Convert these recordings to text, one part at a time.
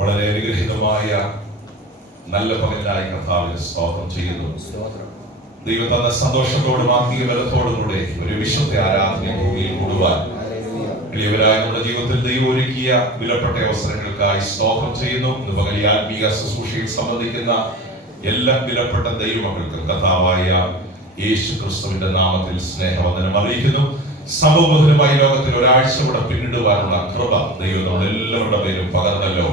വളരെ അനുഗ്രഹീതമായ നല്ല പകലായി കർത്താവിന് സ്തോത്രം ചെയ്യുന്നു. ദൈവം തന്ന സന്തോഷത്തോടും ആത്മീയ ബലത്തോടും കൂടെ ഒരു വിശുദ്ധ ആരാധന ഭൂമിയിൽ കൂടുവാൻ എളിയവരായ നമ്മുടെ ജീവിതത്തിൽ ദൈവം ഒരുക്കിയ വിലപ്പെട്ട അവസരങ്ങൾക്കായി സ്തോത്രം ചെയ്യുന്നു. ഇന്ന് പകൽ ഈ ആത്മീയ ശുശ്രൂഷയിൽ സംബന്ധിക്കുന്ന എല്ലാ വിലപ്പെട്ട ദൈവമക്കൾക്കും കർത്താവായ യേശു ക്രിസ്തുവിന്റെ നാമത്തിൽ സ്നേഹവന്ദനം അറിയിക്കുന്നു. സമൂഹപരമായ ലോകത്തിൽ ഒരാഴ്ച കൂടെ പിന്നിടുവാനുള്ള കൃപ ദൈവം നമ്മുടെ എല്ലാവരുടെ പേരും പകർന്നല്ലോ.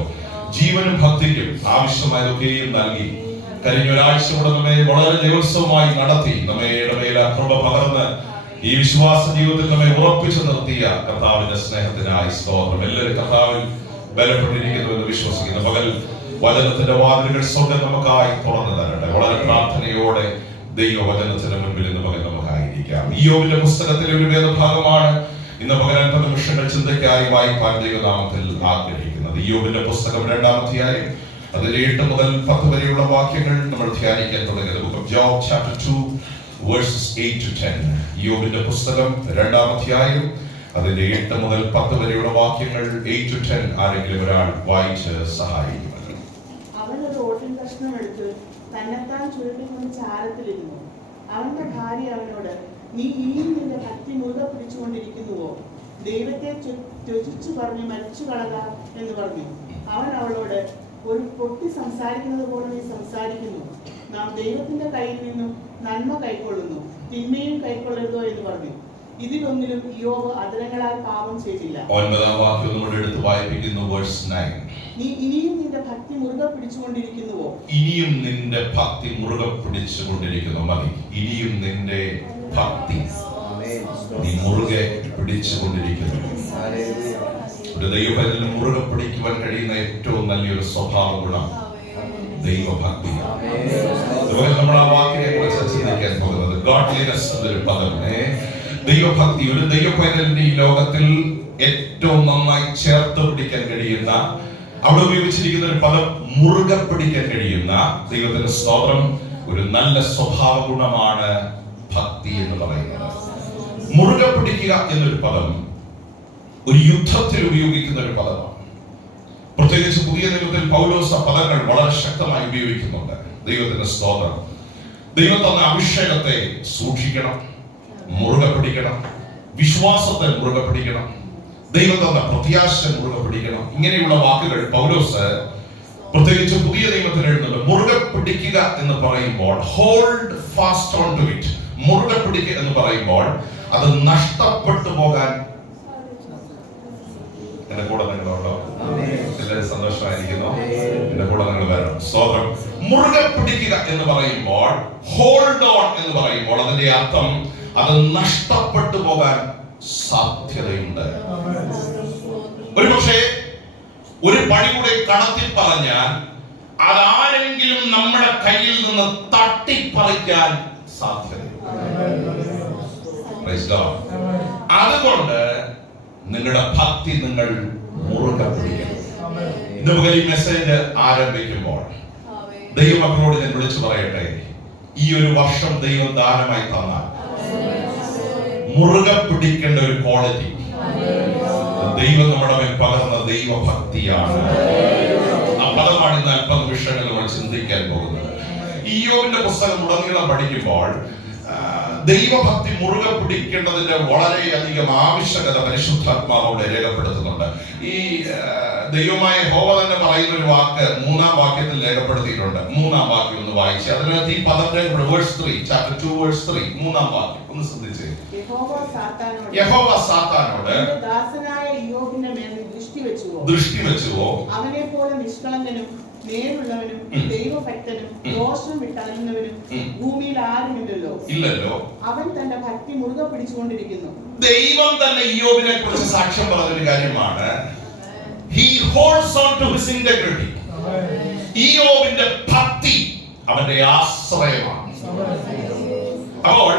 ജീവനും ഭക്തിക്കും ആവശ്യമായതൊക്കെയും നൽകി കഴിഞ്ഞ ഒരാഴ്ച കൂടെ നമ്മെ വളരെ ദിവസമായി നടത്തി നമ്മയുടെ മേൽ കൃപ പകർന്ന് ഈ വിശ്വാസ ജീവിതത്തിൽ നമ്മെ ഉറപ്പിച്ചു നിർത്തിയ കർത്താവിന്റെ സ്നേഹത്തിനായി സ്തോത്രം. എല്ലാവരും കർത്താവിൽ ബലപ്പെട്ടിരിക്കുന്നു എന്ന് വിശ്വസിക്കുന്നു. പകൽ വചനത്തിന്റെ വാതിലുകൾ സ്വന്തം നമുക്കായി തുറന്നു തരട്ടെ. വളരെ പ്രാർത്ഥനയോടെ ദൈവവചനത്തിന് മുൻപിൽ ഇന്ന് പകൽ നമുക്കായിരിക്കാം. ഇയ്യോബിന്റെ പുസ്തകത്തിലെ ഒരു വേദഭാഗമാണ് ഇന്ന് പകൽ അല്പ നിമിഷങ്ങൾ ചിന്തയ്ക്കായി വായിപ്പാൻ ദൈവനാമത്തിൽ ആഗ്രഹിക്കുന്നത്. ഇയ്യോബിന്റെ പുസ്തകം 2-ാം അധ്യായം അതിലെ 8 മുതൽ 10 വരെയുള്ള വാക്യങ്ങൾ നമ്മൾ ധ്യാനിക്കാൻ തുടങ്ങിയത്. Book of job chapter 2 verses 8 to 10. ഇയ്യോബിന്റെ പുസ്തകം 2-ാം അധ്യായം അതിന്റെ 8 മുതൽ 10 വരെയുള്ള വാക്യങ്ങൾ 8 to 10 ആരെങ്കിലും ഒരാൾ വായിച്ച് സഹായിക്കും. അവൻ ഒരു ഓട്ടിൻ കഷ്ണം എടുത്ത് തന്നെത്താൻ ചുരുട്ടിക്കൊണ്ട് ചാരത്തിലിരുന്നു. അവന്റെ ഭാര്യ അവനോട്, നീ ഇനിയും നിന്റെ ഭക്തി മുറുകെ പിടിച്ചുകൊണ്ടിരിക്കുന്നുവോ? ദൈവത്തെ ത്യജിച്ചു പറഞ്ഞ് മരിച്ചു കളക എന്ന് പറഞ്ഞു. അവൻ അവളോട്, ഒരു പൊട്ടി സംസാരിക്കുന്നത് പോലെ നീ സംസാരിക്കുന്നു. നാം ദൈവത്തിന്റെ കയ്യിൽ നിന്നും നന്മ കൈക്കൊള്ളുന്നു, തിന്മയും കൈക്കൊള്ളരുതോ എന്ന് പറഞ്ഞു. ഇതിലൊന്നിലും ഇയ്യോബ് അധരങ്ങളാൽ പാപം ചെയ്തില്ല. 9-ാം വാക്യം നമ്മൾ എടുത്ത് വായിപ്പിക്കുന്നു. വേഴ്സ് 9. നീ ഇനിയും നിന്റെ ഭക്തി മുറുകെ പിടിച്ചുകൊണ്ടിരിക്കുന്നുവോ? ഇനിയും നിന്റെ ഭക്തി മുറുകെ പിടിച്ചുകൊണ്ടിരിക്കുന്നു. മതി. ഇനിയും നിന്റെ ഭക്തി നീ മുറുകെ പിടിച്ചുകൊണ്ടിരിക്കുന്നു. ഒരു ദൈവഭക്തന് മുറുകെ പിടിക്കുവാൻ കഴിയുന്ന ഏറ്റവും നല്ലൊരു സ്വഭാവ ഗുണം ദൈവഭക്തിയാണ്. നമ്മൾ ആ വാക്കിനെ കുറിച്ച് ചിന്തിക്കാൻ പോകുന്നത് ഗോഡ്ലിനെസ് എന്നൊരു പദം. ദൈവഭക്തി ഒരു ദൈവഭക്തന്റെ ഈ ലോകത്തിൽ ഏറ്റവും നന്നായി ചേർത്ത് പിടിക്കാൻ കഴിയുന്ന, അവിടെ ഉപയോഗിച്ചിരിക്കുന്ന ഒരു പദം മുറുകെ പിടിക്കാൻ കഴിയുന്ന ദൈവത്തിന്റെ സ്തോത്രം ഒരു നല്ല സ്വഭാവ ഗുണമാണ് ഭക്തി എന്ന് പറയുന്നത്. മുറുകെ പിടിക്കുക എന്നൊരു പദം ഒരു യുദ്ധത്തിൽ ഉപയോഗിക്കുന്ന ഒരു പദമാണ്. പ്രത്യേകിച്ച് പുതിയ നിയമത്തിൽ പൗലോസ് പദങ്ങൾ വളരെ ശക്തമായി ഉപയോഗിക്കുന്നുണ്ട്. ദൈവത്തിന്റെ സ്തോത്രം. ദൈവം തന്ന അഭിഷേകത്തെ സൂക്ഷിക്കണം, മുറുകെ പിടിക്കണം, വിശ്വാസത്തെ മുറുകെ പിടിക്കണം, ദൈവം തന്ന പ്രത്യാശ മുറുകെ പിടിക്കണം. ഇങ്ങനെയുള്ള വാക്കുകൾ പൗലോസ് പ്രത്യേകിച്ച് പുതിയ നിയമത്തിൽ എഴുതുന്നുണ്ട്. മുറുകെ പിടിക്കുക എന്ന് പറയുമ്പോൾ hold fast on to it. മുറുകെ പിടിക്കുക എന്ന് പറയുമ്പോൾ അത് നഷ്ടപ്പെട്ടു പോകാൻ. എന്റെ കൂടെ നിങ്ങളുണ്ടോ? എല്ലാവരും സന്തോഷമായിരിക്കുന്നു. എന്റെ കൂടെ നിങ്ങൾ വരണം. സ്തോത്രം. മുറുകെ പിടിക്കുക എന്ന് പറയുമ്പോൾ, ഹോൾഡ് ഓൺ എന്ന് പറയുമ്പോൾ അതിന്റെ അർത്ഥം അത് നഷ്ടപ്പെട്ടു പോകാൻ സാധ്യതയുണ്ട്. ഒരുപക്ഷെ ഒരു പടി കൂടെ കടത്തി പറഞ്ഞാൽ അതാരെങ്കിലും നമ്മുടെ കയ്യിൽ നിന്ന് തട്ടിപ്പറിക്കാൻ സാധ്യതയുണ്ട്. അതുകൊണ്ട് നിങ്ങളുടെ ഭക്തി നിങ്ങൾ മുറുകെ പിടിക്കണം. ഇന്ന് മുതൽ ഈ മെസ്സേജ് ആരംഭിക്കുമ്പോൾ ദൈവമക്കളോട് ഞാൻ വിളിച്ചു പറയട്ടെ, ഈ ഒരു വർഷം ദൈവം ദാനമായി തന്നാൽ മുറുകെ പിടിക്കേണ്ട ഒരു ക്വാളിറ്റി ദൈവം നമ്മുടെ മേൽ പകർന്ന ദൈവഭക്തിയാണ്. ആ പദമാണ് ഇന്ന് അല്പം വിഷയങ്ങൾ നമ്മൾ ചിന്തിക്കാൻ പോകുന്നത്. ഇയ്യോബിന്റെ പുസ്തകം ഉടനീളം പഠിക്കുമ്പോൾ ദൈവഭക്തി മുറുകെ പിടിക്കേണ്ടതിന്റെ വളരെയധികം ആവശ്യകത പരിശുദ്ധാത്മാവോടെ രേഖപ്പെടുത്തുന്നുണ്ട്. ഈ ദൈവമായ യഹോവ തന്നെ പറയുന്ന ഒരു വാക്ക് 3-ാം വാക്യത്തിൽ രേഖപ്പെടുത്തിയിട്ടുണ്ട്. 3-ാം വാക്യം ഒന്ന് വായിച്ച് അതിനകത്ത് ഈ പദത്തിന്റെ വേഴ്സ് 3 ചാപ്റ്റർ 2 വേഴ്സ് 3 3-ാം വാക്യം ഒന്ന് ശ്രദ്ധിച്ചേ. യഹോവ സാത്താനോട് ദാസനായ ഇയ്യോബിന്റെ മേൽ ദൃഷ്ടി വെച്ചുവോ? അവനെ പോലെ നിഷ്കളങ്കനും നേരുള്ളവനും ദൈവഭക്തനും ദോഷം വിട്ടകലുന്നവനും ഭൂമിയിൽ ആരുമില്ലല്ലോ. ഇല്ലല്ലോ. അവൻ തന്റെ ഭക്തി മുറുകെ പിടിച്ചുകൊണ്ടിരിക്കുന്നു. ദൈവം തന്നെ ഇയ്യോബിനെ കുറിച്ച് സാക്ഷ്യം പറഞ്ഞൊരു കാര്യമാണ്. He holds on to his integrity. ഇയ്യോബിന്റെ ഭക്തി അവന്റെ ആശ്രയമാണ്. അപ്പോൾ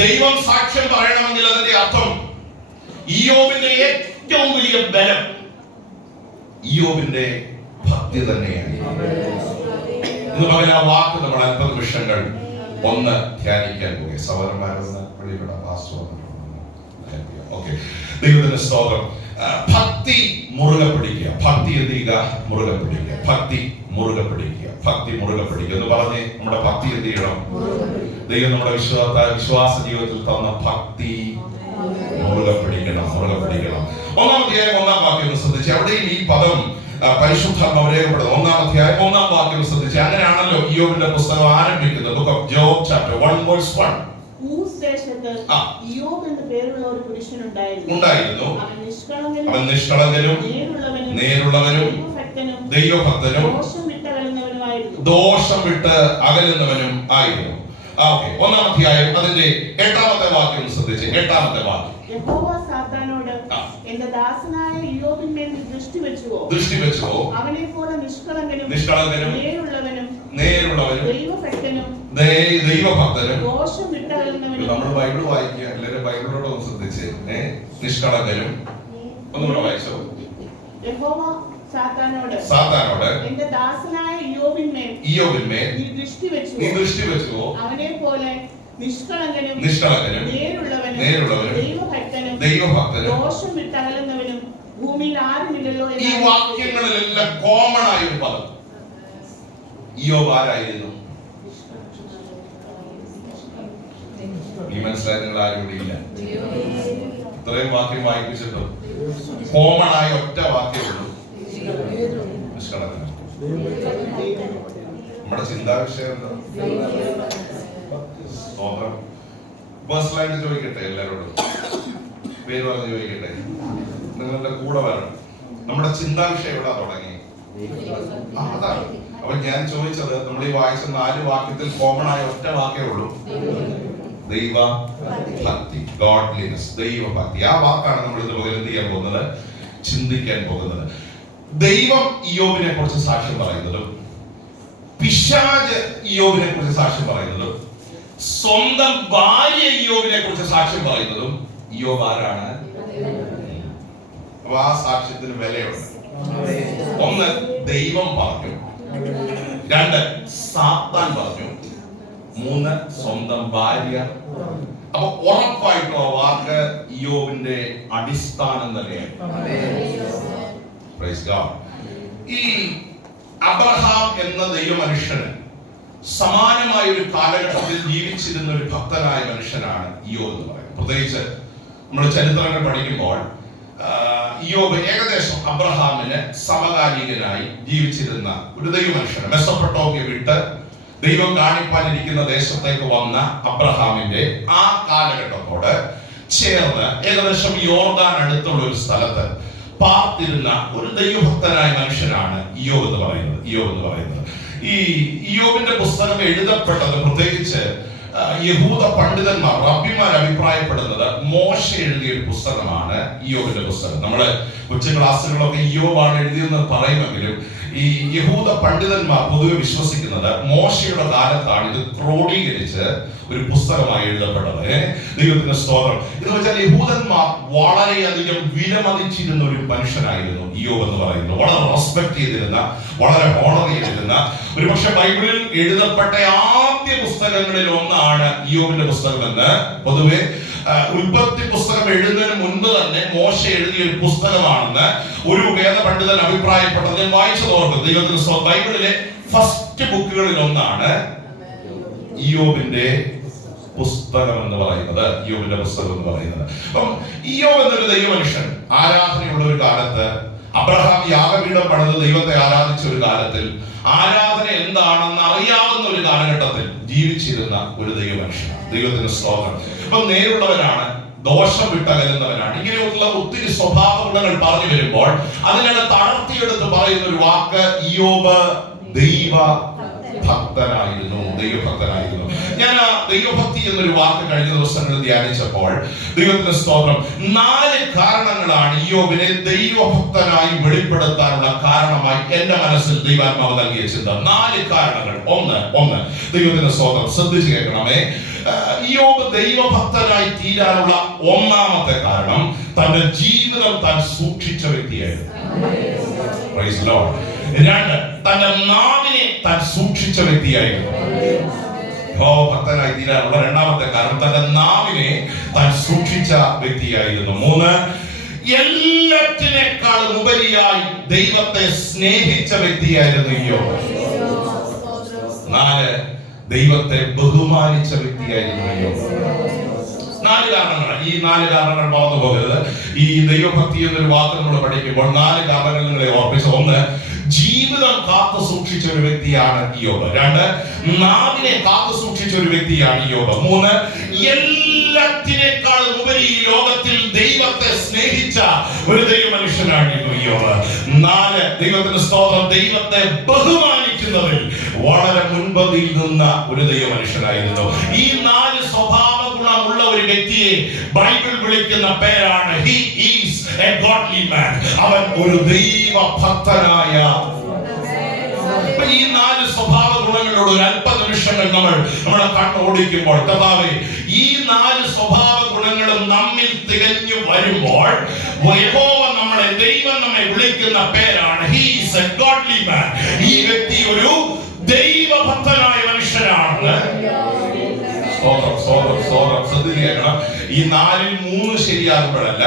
ദൈവം സാക്ഷ്യം പറയണമെങ്കിൽ അതിന്റെ അർത്ഥം ഇയ്യോബിന്റെ ഏറ്റവും വലിയ ബലം ഇയ്യോബിന്റെ ഭക്തി തന്നെയാണ്. ഇന്ന് പകൽ ആ വാക്ക് നമ്മൾ അല്പ നിമിഷങ്ങൾ ഒന്ന് ധ്യാനിക്കാൻ പോകുക. സഹോദരന്മാരൊന്ന് വെളിയിലുള്ള ദൈവത്തിന്റെ സ്തോത്രം. ഭക്തി മുറുകെ പിടിക്കുക. ഭക്തി എന്ത് ചെയ്യുക? മുറുകെ പിടിക്കുക. ഭക്തി മുറുകെ പിടിക്കുക. ഭക്തി മുറുകെ പിടിക്കുക എന്ന് പറഞ്ഞ് നമ്മുടെ ഭക്തി എന്ത് ചെയ്യണം? ദൈവം നമ്മുടെ വിശ്വാസ ജീവിതത്തിൽ തന്ന ഭക്തി മുറുകെ പിടിക്കണം. മുറുകെ പിടിക്കണം. 1-ാം അധ്യായം 1-ാം വാക്യം ശ്രദ്ധിച്ച് അവിടെയും ഈ പദം പരിശുദ്ധാത്മാവ് രേഖപ്പെടുന്നത്. 1-ാം അധ്യായം 1-ാം വാക്യം ശ്രദ്ധിച്ച് അങ്ങനെയാണല്ലോ ഇയ്യോബിന്റെ പുസ്തകം ആരംഭിക്കുന്നത്. Book of job chapter 1:1. Uz ദേശത്ത് ഇയ്യോബ് എന്ന പേരുള്ള ഒരു പുരുഷനുണ്ടായിരുന്നു. അവൻ നിഷ്കളങ്കനും നേരുള്ളവനും ദൈവഭക്തനും ദോഷം വിട്ട് അകലുന്നവനും ആയിരുന്നു. 1-ാം അധ്യായം അതിന്റെ 8-ാമത്തെ വാക്യം ശ്രദ്ധിച്ച്. 8-ാമത്തെ വാക്യം യഹോവ സാത്താനോട് എന്റെ ദാസനായ ഇയ്യോബിന്മേൽ ദൃഷ്ടി വെച്ചുവോ അവനെ പോലെ നിഷ്കളങ്കനും നേരുള്ളവനും ദൈവഭക്തനും ദോഷം വിട്ടകലുന്നവനും. നമ്മൾ ബൈബിൾ വായിക്കുക. എല്ലാവരും ബൈബിളിനോട് ഒന്ന് ശ്രദ്ധിച്ച്. നിഷ്കളങ്കനും ഒന്നുകൂടെ വായിച്ചോ. യഹോവ സാത്താനോട് എന്റെ ദാസനായ ഇയ്യോബിന്മേൽ നീ ദൃഷ്ടി വെച്ചുവോ അവനെ പോലെ നിഷ്കളങ്കനും നേരുള്ളവനും ദൈവഭക്തനും ദോഷം വിട്ടകലുന്നവനും ഭൂമിയിൽ ആരുമില്ലല്ലോ. ഈ വാക്യങ്ങളിലെല്ലാം കോമൺ ആയ ഒരു പദം. ഇയ്യോബ് ആരായിരുന്നു? ഈ മനസ്സിലായി നിങ്ങൾ ആരും ഇവിടെ ഇല്ല. ഇത്രയും വാക്യം വായിപ്പിച്ചിട്ട് കോമൺ ആയ ഒറ്റ വാക്യമുള്ളൂ. നമ്മുടെ ചിന്താവിഷയം പേഴ്സണലായിട്ട് ചോദിക്കട്ടെ, എല്ലാവരോടും പേര് പറഞ്ഞ് ചോദിക്കട്ടെ, നിങ്ങളുടെ കൂടെ വരണം. നമ്മുടെ ചിന്താവിഷയം എവിടെ തുടങ്ങി? അതാണ്. അപ്പൊ ഞാൻ ചോദിച്ചത്, നമ്മൾ ഈ വായിച്ച 4 വാക്യത്തിൽ കോമൺ ആയ ഒറ്റ വാക്കേ ഉള്ളൂ. ദൈവഭക്തി, ഗോഡ്ലിനെസ്, ദൈവഭക്തി. ആ വാക്കാണ് നമ്മൾ ഇന്ന് പകരം എന്ത് ചെയ്യാൻ പോകുന്നത്? ചിന്തിക്കാൻ പോകുന്നത്. ദൈവം ഇയ്യോബിനെ കുറിച്ച് സാക്ഷ്യം പറയുന്നതും പിശാച് ഇയ്യോബിനെ കുറിച്ച് സാക്ഷ്യം പറയുന്നതും സ്വന്തം ഭാര്യ ഇയ്യോബിനെ കുറിച്ച് സാക്ഷ്യം പറയുന്നതും ഇയ്യോബ് ആരാണ്? അപ്പൊ ആ സാക്ഷ്യത്തിന് വിലയുണ്ട്. 1 ദൈവം പറഞ്ഞു, 2 സാത്താൻ പറഞ്ഞു, 3 സ്വന്തം ഭാര്യ. അപ്പൊ ഉറപ്പായിട്ടും ആ വാക്ക് ഇയ്യോബിന്റെ അടിസ്ഥാനം തന്നെയാണ്. Praise God. ഈ അബ്രഹാം എന്ന ദൈവമനുഷ്യന് സമാനമായ ഒരു കാലഘട്ടത്തിൽ ജീവിച്ചിരുന്ന ഒരു ഭക്തനായ മനുഷ്യനാണ് ഇയ്യോബ് എന്ന് പറയുന്നത്. പ്രത്യേകിച്ച് നമ്മൾ ചരിത്രങ്ങൾ പഠിക്കുമ്പോൾ ഇയ്യോബ് ഏകദേശം അബ്രഹാമിന് സമകാലികനായി ജീവിച്ചിരുന്ന ഒരു ദൈവമനുഷ്യന്. മെസൊപ്പൊട്ടേമിയ വിട്ട് ദൈവം കാണിപ്പാനിരിക്കുന്ന ദേശത്തേക്ക് വന്ന അബ്രഹാമിന്റെ ആ കാലഘട്ടത്തോട് ചേർന്ന് ഏകദേശം യോർദാൻ അടുത്തുള്ള ഒരു സ്ഥലത്ത് പാർത്തിരുന്ന ഒരു ദൈവഭക്തനായ മനുഷ്യനാണ് ഇയ്യോബ് എന്ന് പറയുന്നത്. ഈ ഇയ്യോബിന്റെ പുസ്തകം എഴുതപ്പെട്ടത് പ്രത്യേകിച്ച് യഹൂദ പണ്ഡിതന്മാർ, റബ്ബിമാർ അഭിപ്രായപ്പെടുന്നത് മോശ എഴുതിയ ഒരു പുസ്തകമാണ് ഇയ്യോബിന്റെ പുസ്തകം. നമ്മള് ഉച്ച ക്ലാസ്സുകളൊക്കെ ഇയ്യോബാണ് എഴുതിയെന്ന് പറയുമെങ്കിലും ഈ യഹൂദ പണ്ഡിതന്മാർ പൊതുവെ വിശ്വസിക്കുന്നത് മോശയുടെ കാലത്താണ് ഇത് ക്രോഡീകരിച്ച് ഒരു പുസ്തകമായി എഴുതപ്പെട്ടത്. ദൈവത്തിന്റെ സ്തോത്രം. എന്ന് വെച്ചാൽ യഹൂദന്മാർ വളരെയധികം വിലമതിച്ചിരുന്ന ഒരു മനുഷ്യനായിരുന്നു ഇയ്യോബ് എന്ന് പറയുന്നത്. വളരെ റെസ്പെക്ട് ചെയ്തിരുന്ന, വളരെ ഓണർ ചെയ്തിരുന്ന, ഒരുപക്ഷെ ബൈബിളിൽ എഴുതപ്പെട്ട ആദ്യ പുസ്തകങ്ങളിൽ ഒന്നാണ് ഇയ്യോബിന്റെ പുസ്തകം എന്ന് പൊതുവെ ഉൽപ്പത്തി പുസ്തകം എഴുതുന്നതിന് മുൻപ് തന്നെ മോശ എഴുതിയ ഒരു പുസ്തകമാണെന്ന് ഒരു വേദ പണ്ഡിതൻ അഭിപ്രായപ്പെട്ടത് ഞാൻ വായിച്ചത് ഓർക്കും. ദൈവത്തിന്റെ ബൈബിളിലെ ഫസ്റ്റ് ബുക്കുകളിൽ ഒന്നാണ് ഇയ്യോബിന്റെ പുസ്തകം എന്ന് പറയുന്നത്. അപ്പം ഇയ്യോബ് എന്നൊരു ദൈവമനുഷ്യൻ ആരാധനയുള്ള ഒരു കാലത്ത്, അബ്രഹാം യാഗപീഠം പണിത് ദൈവത്തെ ആരാധിച്ച ഒരു കാലത്തിൽ, ആരാധന എന്താണെന്ന് അറിയാവുന്ന ഒരു കാലഘട്ടത്തിൽ ജീവിച്ചിരുന്ന ഒരു ദൈവമനുഷ്യൻ. ദൈവത്തിന്റെ സ്തോത്രം. അപ്പം നേരുള്ളവനാണ്, ദോഷം വിട്ടകലുന്നവനാണ്. ഇങ്ങനെയുള്ള ഒത്തിരി സ്വഭാവ ഗുണങ്ങൾ പറഞ്ഞു വരുമ്പോൾ അതിനകത്ത് അടർത്തിയെടുത്ത് പറയുന്ന ഒരു വാക്ക് ഇയ്യോബ് ദൈവഭക്തനായിരുന്നു. ഞാൻ ആ ദൈവഭക്തി എന്നൊരു വാക്ക് കഴിഞ്ഞ ദിവസങ്ങളിൽ ധ്യാനിച്ചപ്പോൾ ദൈവത്തിന്റെ സ്തോത്രം 4 കാരണങ്ങളാണ് ഇയ്യോബിനെ ദൈവഭക്തനായി വെളിപ്പെടുത്താനുള്ള കാരണമായി എന്റെ മനസ്സിൽ ദൈവാത്മാവ് നൽകിയ ചിന്ത. 4 കാരണങ്ങൾ. ഒന്ന് ദൈവത്തിന്റെ സ്തോത്രം, ശ്രദ്ധിച്ചു കേൾക്കണമേ. ഇയ്യോബ് ദൈവഭക്തനായി തീരാനുള്ള ഒന്നാമത്തെ കാരണം തന്റെ ജീവിതം താൻ സൂക്ഷിച്ച വ്യക്തിയായിരുന്നു. Praise Lord. 2 തന്റെ നാവിനെ താൻ സൂക്ഷിച്ച വ്യക്തിയായിരുന്നു. ഭക്തനായി തീരാനുള്ള രണ്ടാമത്തെ കാരണം തന്റെ നാവിനെ താൻ സൂക്ഷിച്ച വ്യക്തിയായിരുന്നു. 3 എല്ലാറ്റിനേക്കാളും ഉപരിയായി ദൈവത്തെ സ്നേഹിച്ച വ്യക്തിയായിരുന്നു യോബ്. 4, ദൈവത്തെ ബഹുമാനിച്ച വ്യക്തിയായിരുന്നു യോബ്. 4 കാരണങ്ങൾ. ഈ 4 കാരണങ്ങൾ മറന്നു പോകരുത്. ഈ ദൈവഭക്തി എന്നൊരു വാക്ക് നമ്മൾ പഠിക്കുമ്പോൾ 4 കാരണങ്ങൾ നിങ്ങളെ ഓർമ്മിച്ചു. 1, ജീവിതം കാത്തു സൂക്ഷിച്ച ഒരു വ്യക്തിയാണ് യോബ്. 2, നാവിനെ കാത്തു സൂക്ഷിച്ച ഒരു വ്യക്തിയാണ് യോബ്. 3, എല്ലാത്തിനേക്കാളും ഉപരി ഈ ലോകത്തിൽ ദൈവത്തെ സ്നേഹിച്ച ഒരു ദൈവ മനുഷ്യനായിരുന്നു യോബ്. 4, ദൈവത്തിന് സ്തോത്രം, ദൈവത്തെ ബഹുമാനിക്കുന്നതിൽ വളരെ മുൻപന്തിയിൽ നിന്ന ഒരു ദൈവ മനുഷ്യനായിരുന്നു. ഈ 4 സ്വഭാവ ഗുണമുള്ള ഒരു വ്യക്തിയെ ബൈബിൾ വിളിക്കുന്ന പേരാണ് he is a godly man. അവൻ ഒരു ദൈവ ഭക്തനായ. ഈ 4 സ്വഭാവ ഗുണങ്ങളോട് ഒരു അല്പ നിമിഷങ്ങൾ നമ്മുടെ കണ്ണോടിക്കുമ്പോൾ, കർത്താവേ, ഈ 4 സ്വഭാവ ഗുണങ്ങളും നമ്മിൽ തികഞ്ഞു വരുമ്പോൾ ദൈവം നമ്മെ വിളിക്കുന്ന പേരാണ് he is a godly man. ഈ വ്യക്തി ഒരു ദൈവഭക്തനായ മനുഷ്യനാണ്. ശ്രദ്ധിക്കണം, ഈ 4-ൽ 3 ശരിയാകുമ്പോഴല്ല,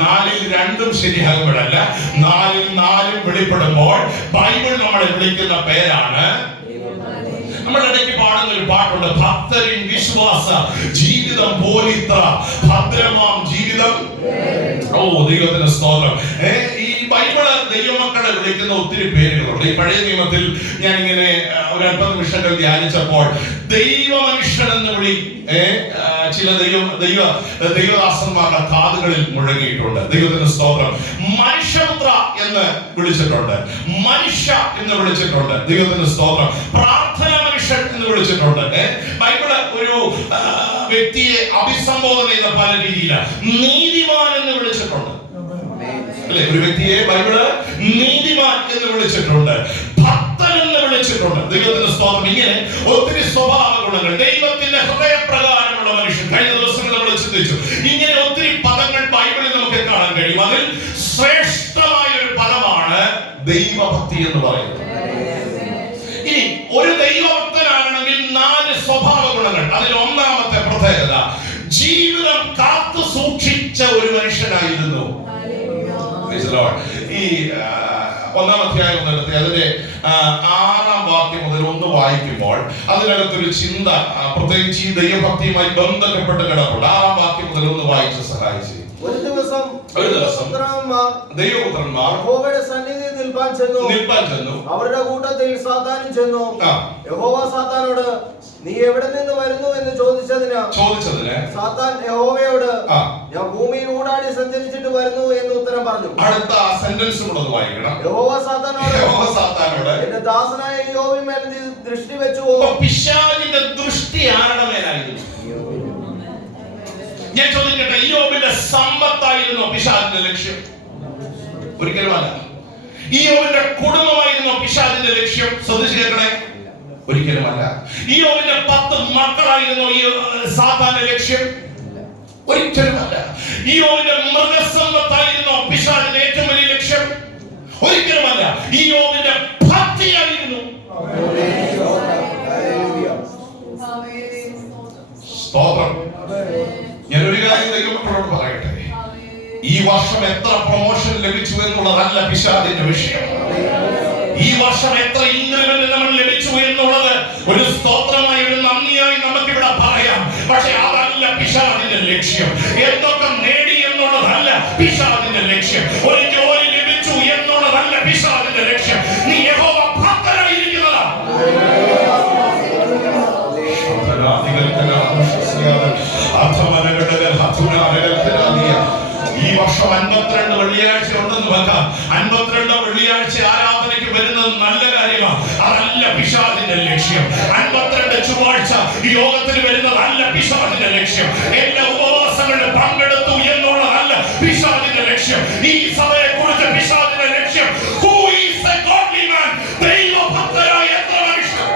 4-ൽ 2 ശരിയാകുമ്പോഴല്ല, 4-ൽ 4 വെളിപ്പെടുമ്പോൾ ബൈബിൾ നമ്മളെ വിളിക്കുന്ന പേരാണ്. നമ്മുടെ ഇടയ്ക്ക് പാടുന്ന ഒരു പാട്ടുണ്ട്, ഭക്തരിൻ വിശ്വാസ ജീവിതം പോലിത്ര ഭദ്രമാം ജീവിതം. ഓ, ദൈവത്തിന് സ്തോത്രം. ഈ ബൈബിള് ദൈവമക്കളെ വിളിക്കുന്ന ഒത്തിരി പേരുകളുണ്ട്. ഈ പഴയ നിയമത്തിൽ ഞാൻ ഇങ്ങനെ ഒരു 50 നിമിഷങ്ങൾ ധ്യാനിച്ചപ്പോൾ ദൈവ മനുഷ്യൻ എന്ന് വിളി ചില ദൈവദാസന്മാരുടെ കാതുകളിൽ മുഴങ്ങിയിട്ടുണ്ട്. ദൈവത്തിന് സ്തോത്രം. മനുഷ്യപുത്ര എന്ന് വിളിച്ചിട്ടുണ്ട്, മനുഷ്യ എന്ന് വിളിച്ചിട്ടുണ്ട്. ദൈവത്തിന് സ്തോത്രം. പ്രാർത്ഥന മനുഷ്യൻ എന്ന് വിളിച്ചിട്ടുണ്ട്. ബൈബിള് ഒരു വ്യക്തിയെ അഭിസംബോധന ചെയ്യുന്ന പല രീതിയിലാണ്. നീതിമാൻ എന്ന് വിളിച്ചിട്ടുണ്ട്, അല്ലെ? ഒരു വ്യക്തിയെ ബൈബിള് നീതിമാൻ എന്ന് വിളിച്ചിട്ടുണ്ട്, ഭക്തൻ എന്ന് വിളിച്ചിട്ടുണ്ട്. ദൈവത്തിന്റെ സ്തോത്രം. ഇങ്ങനെ ഒത്തിരി സ്വഭാവ ഗുണങ്ങൾ, ദൈവത്തിന്റെ ഹൃദയപ്രകാരമുള്ള മനുഷ്യൻ. കഴിഞ്ഞ ദിവസങ്ങൾ നമ്മൾ ചിന്തിച്ചു, ഇങ്ങനെ ഒത്തിരി പദങ്ങൾ ബൈബിളിൽ നമുക്ക് കാണാൻ കഴിയും. അതിൽ ശ്രേഷ്ഠമായ ഒരു പദമാണ് ദൈവഭക്തി എന്ന് പറയുന്നത്. ഇനി ഒരു ദൈവഭക്തനാണെങ്കിൽ 4 സ്വഭാവ ഗുണങ്ങൾ. അതിൽ ഒന്നാമത്തെ പ്രത്യേകത, ജീവിതം കാത്തു സൂക്ഷിച്ച ഒരു മനുഷ്യനായിരുന്നു. ഈ 1-ാം അധ്യായം എടുത്ത് അതിന്റെ 6-ാം വാക്യം മുതൽ ഒന്ന് വായിക്കുമ്പോൾ അതിനകത്തൊരു ചിന്ത, പ്രത്യേകിച്ച് ഈ ദൈവഭക്തിയുമായി ബന്ധപ്പെട്ട് കിടപ്പുണ്ട്. 6-ാം വാക്യം മുതൽ ഒന്ന് വായിച്ച് സഹായിച്ചു. ഒരു ദിവസം ദൈവപുത്രന്മാർ യഹോവയുടെ സന്നിധിയിൽ നിൽപ്പാൻ ചെന്നു. അവരുടെ കൂട്ടത്തിൽ സാത്താനും ചെന്നു. യഹോവ സാത്താനോട്, നീ എവിടെ നിന്ന് വരുന്നു എന്ന് ചോദിച്ചതിന് സാത്താൻ യഹോവയോട്, ഞാൻ ഭൂമിയിൽ ഊടാടി സഞ്ചരിച്ചിട്ട് വരുന്നു എന്ന് ഉത്തരം പറഞ്ഞു. അടുത്ത സെന്റൻസ് കൂടെ വായിക്കണം. യഹോവ സാത്താനോട്, എന്റെ ദാസനായ യോബിന്മേൽ ദൃഷ്ടി വെച്ചു. പിശാചിന്റെ ദൃഷ്ടി ആരുടെ മേലായിരുന്നു? ഞാൻ ചോദിക്കട്ടെ, യോബിന്റെ സമ്പത്തായിരുന്നോ പിശാചിന്റെ ലക്ഷ്യം? ഒരിക്കലുമല്ല. യോബിന്റെ കുടുംബമായിരുന്നോ പിശാചിന്റെ ലക്ഷ്യം? ശ്രദ്ധിച്ചു കേൾക്കണേ, ഒരിക്കലുമല്ല. യോബിന്റെ 10 മക്കളായിരുന്നോ ഈ സാത്താന്റെ ലക്ഷ്യം? ഒരിക്കലുമല്ല. യോബിന്റെ മൃഗസമ്പത്തായിരുന്നോ പിശാചിന്റെ ഏറ്റവും വലിയ ലക്ഷ്യം? ഒരിക്കലുമല്ല. യോബിന്റെ ഭക്തിയായിരുന്നു. സ്തോത്രം. ഞാനൊരു കാര്യം ദൈവമക്കളോട് പറയട്ടെ, ഈ വർഷം എത്ര പ്രൊമോഷൻ ലഭിച്ചു എന്നുള്ളതല്ല പിശാചിന്റെ വിഷയം. ഈ വർഷം എത്ര ഇൻക്രിമെന്റ് നമ്മൾ ലഭിച്ചു എന്നുള്ളത് ഒരു സ്തോത്രമായി, ഒരു നന്ദിയായി നമുക്കിവിടെ പറയാം. പക്ഷെ അതല്ല പിശാചിന്റെ ലക്ഷ്യം. എന്തൊക്കെ നേടി എന്നുള്ളതല്ല പിശാചിന്റെ ലക്ഷ്യം. ഒരു ജോലി ലഭിച്ചു എന്നുള്ളതല്ല പിശാചിന്റെ ലക്ഷ്യം. നീ യഹോവ ഭക്തനായിരിക്കുന്നതാ. ഈ വർഷം 52 വെള്ളിയാഴ്ച ഉണ്ടെന്ന് വെക്കാം. 52 വെള്ളിയാഴ്ച ആരാധനയ്ക്ക് വരുന്നത് നല്ല കാര്യമാണ്. അതല്ല പിശാചിന്റെ ലക്ഷ്യം. 52 ചൊവ്വാഴ്ച ഈ യോഗത്തിന് വരുന്നത് അല്ല പിശാചിന്റെ ലക്ഷ്യം. എല്ലാ ഉപവാസങ്ങളിലും പങ്കെടുത്തു എന്നുള്ളതല്ല പിശാചിന്റെ ലക്ഷ്യം. ഈ സഭയെ കുറിച്ച് പിശാചിന്റെ ലക്ഷ്യം, who is a godly man? ദൈവഭക്തരായ എത്ര മനുഷ്യർ.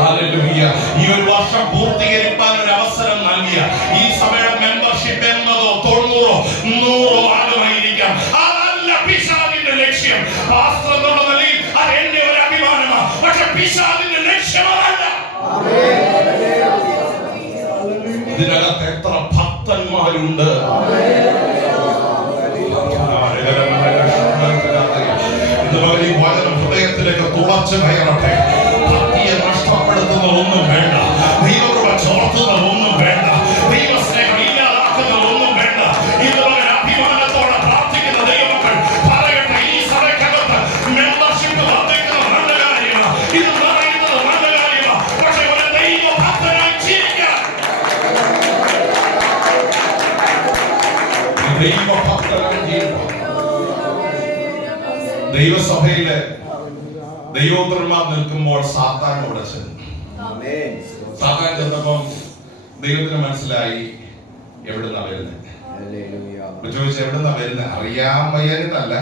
ഹല്ലേലൂയ. ഈ ഒരു വർഷം പൂർത്തീകരിക്കാൻ ഒരു അവസരം നൽകിയ ഈ സഭയുടെ മെമ്പർഷിപ്പ് എന്നതോ 90-ഓ 100-ഓ ആകുമായിരിക്കാം. അതല്ല പിശാചിന്റെ ലക്ഷ്യം. പാസ്റ്റർ എന്നുള്ള നിലയിൽ അത് എന്റെ ഒരു അഭിമാനമാണ്. പക്ഷെ പിശാചിന്റെ ലക്ഷ്യം അതല്ല. ഇതിനകത്ത് എത്ര ഭക്തന്മാരുണ്ട്. ഹൃദയത്തിലേക്ക് തുളച്ചു കയറട്ടെ. ഭക്തിയെ നഷ്ടപ്പെടുത്തുന്ന ഒന്നും വേണ്ട, ദൈവകൃപ ചോർത്തുന്ന ഒന്നും വേണ്ട, ദൈവസ്നേഹം ഇല്ലാതാക്കുന്ന ഒന്നും വേണ്ട. ഇതുപോലെ അഭിമാനത്തോടെ പ്രാർത്ഥിക്കുന്ന ദൈവമക്കൾ പറയട്ടെ, ഈ സഭയ്ക്കകത്ത് മെമ്പർഷിപ്പ് വർദ്ധിക്കുന്നത് നല്ല കാര്യമാണ്, ഇത് പറയുന്നത് നല്ല കാര്യമാണ്. പക്ഷെ ഒരു ദൈവഭക്തനായി ജീവിക്കാൻ, ദൈവഭക്തനായി ജീവിക്കാൻ ദൈവസഭയിലെ ദൈവോത്തരന്മാർ നിൽക്കുമ്പോൾ സാത്താൻ അവിടെ ചെന്നു. സാത്താൻ ചെന്നപ്പം ദൈവത്തിന് മനസ്സിലായി എവിടുന്നാ വരുന്നത്. ചോദിച്ചു എവിടുന്നാ വരുന്നത്, അറിയാൻ വയ്യാനിട്ടല്ല,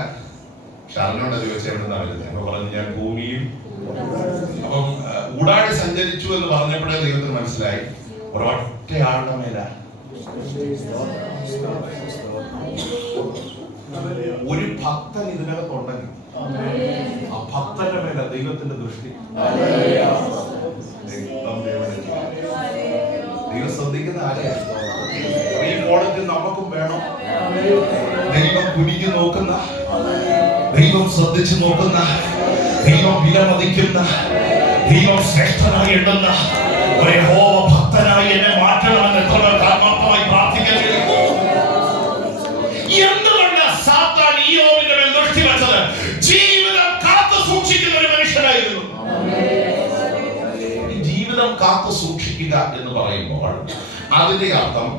ഷാറിനോട് ചോദിച്ചു എവിടുന്നാ വരുന്നത്. അപ്പൊ പറഞ്ഞു ഞാൻ ഭൂമിയിൽ. അപ്പം ഊടാടി സഞ്ചരിച്ചു എന്ന് പറഞ്ഞപ്പോഴേ ദൈവത്തിന് മനസ്സിലായി ഒരൊറ്റ ആളുടെ മേല ഒരു ഭക്തൻ ഇതിനകത്തുണ്ടെങ്കിൽ ആ ഭക്തന്റെ മേല ദൈവത്തിന്റെ ദൃഷ്ടി. ദൈവം ശ്രദ്ധിക്കുന്ന ആരെയാണ്? ഈ ക്വാളിറ്റി നമുക്കും വേണം. ദൈവം കുനിഞ്ഞു നോക്കുന്ന, ദൈവം ശ്രദ്ധിച്ചു നോക്കുന്ന, ദൈവം വിലമതിക്കുന്ന, ദൈവം ശ്രേഷ്ഠനായി എണ്ണുന്ന ഒരു യഹോവ ഭക്തനായി എന്നെ മാറ്റണമെന്ന് എത്ര ആത്മാർത്ഥമായി പ്രാർത്ഥിക്കരുത്. എന്തുകൊണ്ട് സാത്താൻ ഇയ്യോബിന്റെ മേൽ ദൃഷ്ടി വെച്ചത്? ജീവിതം കാത്തു സൂക്ഷിക്കുന്ന ഒരു മനുഷ്യനായിരുന്നു. ജീവിതം കാത്തു സൂക്ഷിക്കുക എന്ന് പറയുമ്പോൾ അതിന്റെ അർത്ഥം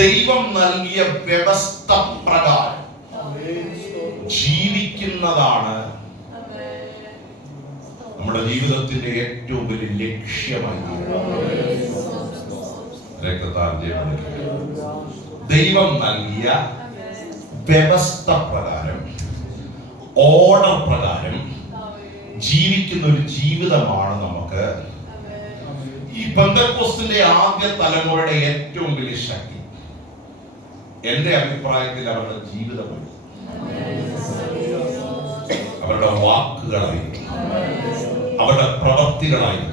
ദൈവം നൽകിയ വ്യവസ്ഥ പ്രകാരം ജീവിക്കുന്നതാണ് നമ്മുടെ ജീവിതത്തിന്റെ ഏറ്റവും വലിയ ലക്ഷ്യമായി. രക്തത്താൽ ജയമെടുക്കുക. ദൈവം നൽകിയ വ്യവസ്ഥ പ്രകാരം, ഓർഡർ പ്രകാരം ജീവിക്കുന്ന ഒരു ജീവിതമാണ് നമുക്ക് ഈ പെന്തക്കോസ്തിന്റെ ആദ്യ തലമുറയുടെ ഏറ്റവും വലിയ ശക്തി. എന്റെ അഭിപ്രായത്തിൽ അവരുടെ ജീവിതമാണ്, അവരുടെ വാക്കുകളായി, അവരുടെ പ്രവൃത്തികളായി.